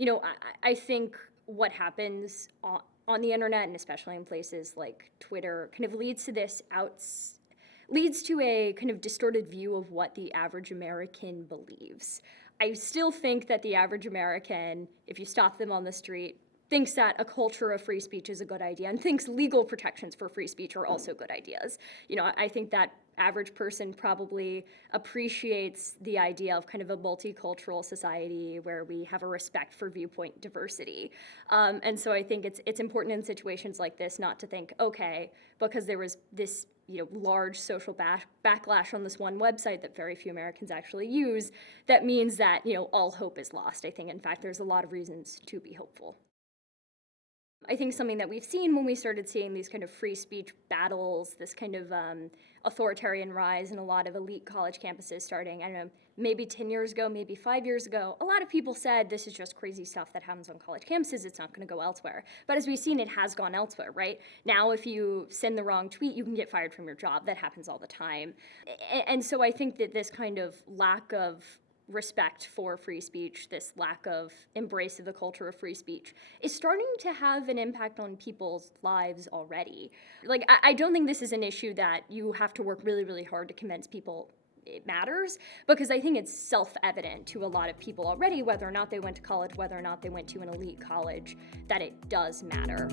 I think what happens on the internet, and especially in places like Twitter, kind of leads to a kind of distorted view of what the average American believes. I still think that the average American, if you stop them on the street, thinks that a culture of free speech is a good idea and thinks legal protections for free speech are also good ideas. I think that average person probably appreciates the idea of kind of a multicultural society where we have a respect for viewpoint diversity. And so I think it's important in situations like this not to think, okay, because there was this large social backlash on this one website that very few Americans actually use, that means that all hope is lost. I think, in fact, there's a lot of reasons to be hopeful. I think something that we've seen when we started seeing these kind of free speech battles, this kind of authoritarian rise in a lot of elite college campuses starting, I don't know, maybe 10 years ago, maybe 5 years ago, a lot of people said this is just crazy stuff that happens on college campuses, it's not going to go elsewhere. But as we've seen, it has gone elsewhere, right? Now, if you send the wrong tweet, you can get fired from your job. That happens all the time. And so I think that this kind of lack of respect for free speech, this lack of embrace of the culture of free speech, is starting to have an impact on people's lives already. I don't think this is an issue that you have to work really, really hard to convince people it matters, because I think it's self-evident to a lot of people already, whether or not they went to college, whether or not they went to an elite college, that it does matter.